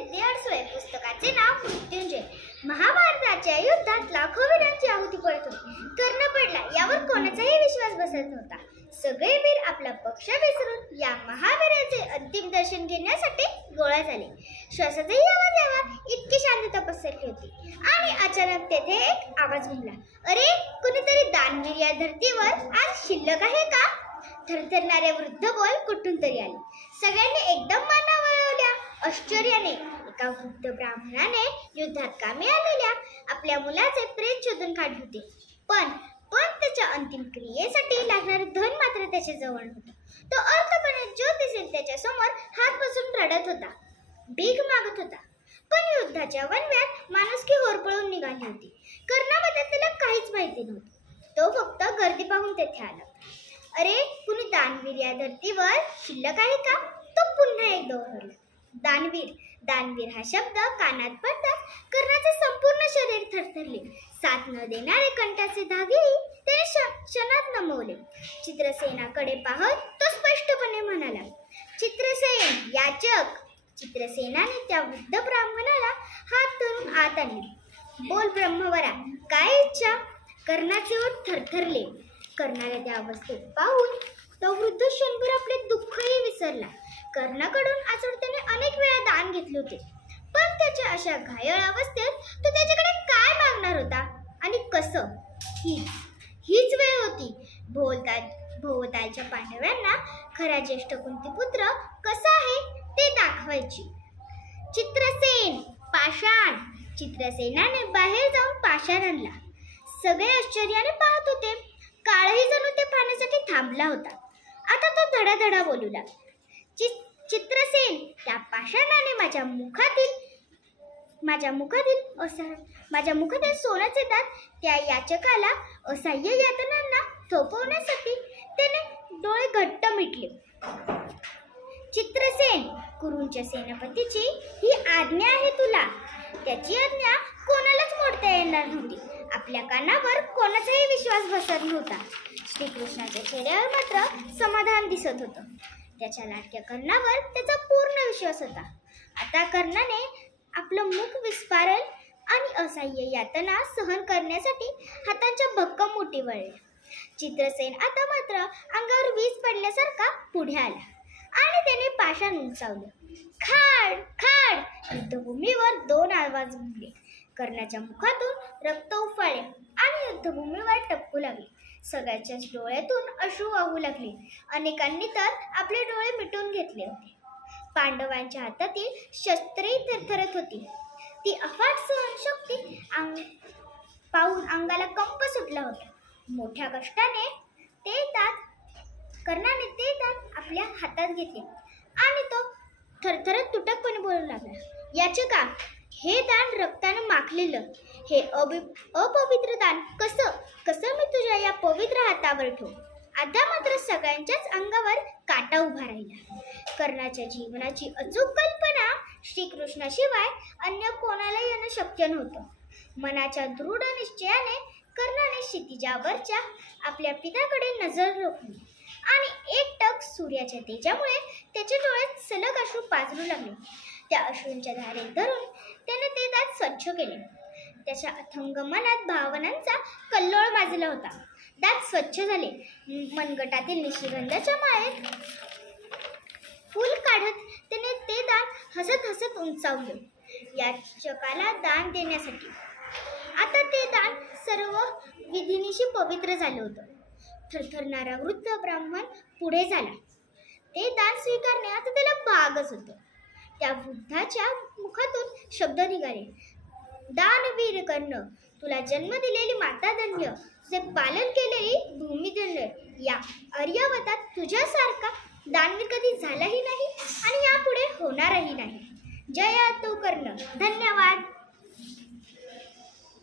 सिद्धी अडसुळे पुस्तकाचे नाव मृत्युंजय. महाभारताच्या युद्धात लाखो वीरांची आहुती पडत होती. कर्ण पडला यावर कोणाचाही विश्वास बसत नव्हता. सगळे वीर आपला पक्ष विसरून या महावीराचे अंतिम दर्शन घेण्यासाठी गोळा झाले. श्वासाचाही आवाज यावा इतकी शांतता पसरली होती आणि अचानक तेथे एक आवाज घुमला. अरे, कुणीतरी दानवीर या धर्तीवर आज शिल्लक आहे का? थरथरणारे वृद्ध बोल कुठून तरी आले. सगळ्यांनी एकदम माना वळवल्या. आश्चर्याने एका वृद्ध ब्राह्मणाने युद्धात कामी आलेल्या आपल्या मुलाचे प्रेत शोधून काढले होते. पण त्याच्या अंतिम क्रियेसाठी लागणारे धन मात्र त्याच्या जवळ नव्हते. तो अर्थपणे जो दिसेल त्याच्या समोर हात बसून रडत होता, भीक मागत होता. पण युद्धाच्या वणव्यात माणुसकी होरपळून निघाली होती. कर्णाबद्दल त्याला काहीच माहिती नव्हतं. तो फक्त गर्दी पाहून तेथे आला. अरे, कुणी दानवीर या धर्तीवर शिल्लक आहे का? तो पुन्हा एकदा ओरडला. दानवीर दानवीर हा शब्द कानात पडताच कर्णाचे संपूर्ण शरीर थरथरले. साथ न देणारे कंठाचे धागेही त्याने क्षणात नमवले. चित्रसेनाकडे पाहत तो स्पष्टपणे म्हणाला, चित्रसेन याचक. चित्रसेनाने त्या वृद्ध ब्राह्मणाला हात धरून आत आणले. बोल ब्रह्मवरा, काय इच्छा? कर्णाचे ओठ थरथरले. कर्णाला त्या अवस्थेत पाहून तो वृद्ध क्षणभर आपले दुःखही विसरला. कर्णाकडून आजवर त्याने अनेक वेळा दान घेतले होते, पण त्याच्या अशा घायाळ अवस्थेत तो त्याच्याकडे काय मागणार होता आणि कसं? हीच वेळ होती भोवतालच्या पांडवांना खरा ज्येष्ठ कुंतीपुत्र कसा आहे ते दाखवायची. चित्रसेन, पाषाण. चित्रसेनाने बाहेर जाऊन पाषाण आणला. सगळे आश्चर्याने पाहत होते. काळही जणू ते पाहण्यासाठी थांबला होता. आता तो धडाधडा बोलू लागला. चित्रसेन, त्या पाषाणाने माझ्या मुखातील सोन्याचे दात त्या याचकाला असह्य यातनांना थोपवण्यासाठी त्याने डोळे घट्ट मिटले. चित्रसेन, कुरूंच्या सेनापतीची ही आज्ञा आहे तुला. त्याची आज्ञा कोणालाच मोडता येणार नव्हती. आपल्या कानावर कोणाचाही विश्वास बसत नव्हता. श्रीकृष्णाच्या चेहऱ्यावर मात्र समाधान दिसत होतं. त्याच्या लाडक्या कर्णावर त्याचा पूर्ण विश्वास होता. आता कर्णाने आपलं मुख विस्फारेल आणि असह्य यातना सहन करण्यासाठी हातांच्या भक्कम मुठी वळल्या. चित्रसेन आता मात्र अंगावर वीज पडल्यासारखा पुढे आला आणि त्याने पाषाण उंचावलं. खाड खाड. युद्धभूमीवर दोन आवाज घुमले. कर्णाच्या मुखातून रक्त उफाळे आणि युद्धभूमीवर टपकू लागले. सगळ्याच्याच डोळ्यातून अश्रू वाहू लागले. अनेकांनी तर आपले डोळे मिटून घेतले होते. पांडवांच्या हातातील शस्त्रे थरथरत होती. ती अफाट सहनशक्ती पाहून अंगाला कंप सुटला होता. मोठ्या कष्टाने कर्णाने ते दात आपल्या हातात घेतले आणि तो थरथरत तुटकपणे बोलू लागला. याचका, हे दान रक्ताने माखलेलं, हे अपवित्र दान कसं मी तुझ्या या पवित्र हातावर ठेवू? आता मात्र सगळ्यांच्याच अंगावर काटा उभा राहिला. कर्णाच्या जीवनाची अचूक कल्पना श्रीकृष्णाशिवाय अन्य कोणाला येणं शक्य नव्हतं. मनाच्या दृढ निश्चयाने कर्णाने क्षितिजावरच्या आपल्या पित्याकडे नजर रोखली आणि एकटक सूर्याच्या तेजामुळे त्याच्या डोळ्यात सलग अश्रू पाझरू लागले. त्या अश्रूंच्या धारेत धरून त्याने ते दात स्वच्छ केले. त्याच्या अथंग मनात भावनांचा कल्लोळ माजला होता. दात स्वच्छ झाले. मनगटातील निशिगंधाच्या माळेत फूल काढत त्याने ते दात हसत हसत उंचावले याचकाला दान देण्यासाठी. आता ते दान सर्व विधीनिशी पवित्र झालं होतं. थरथरणारा वृद्ध ब्राह्मण पुढे झाला. ते दान स्वीकारणे आता त्याला भागच होतं. त्या वृद्धाच्या मुखातून शब्द निघाले. दानवीर कर्ण, तुला जन्म दिलेली माता धन्य, तुझे पालन केलेली भूमी धन्य. या आर्यावतात तुझ्यासारखा दानवीर कधी झालाही नाही आणि यापुढे होणारही नाही. जय तू कर्ण. धन्यवाद.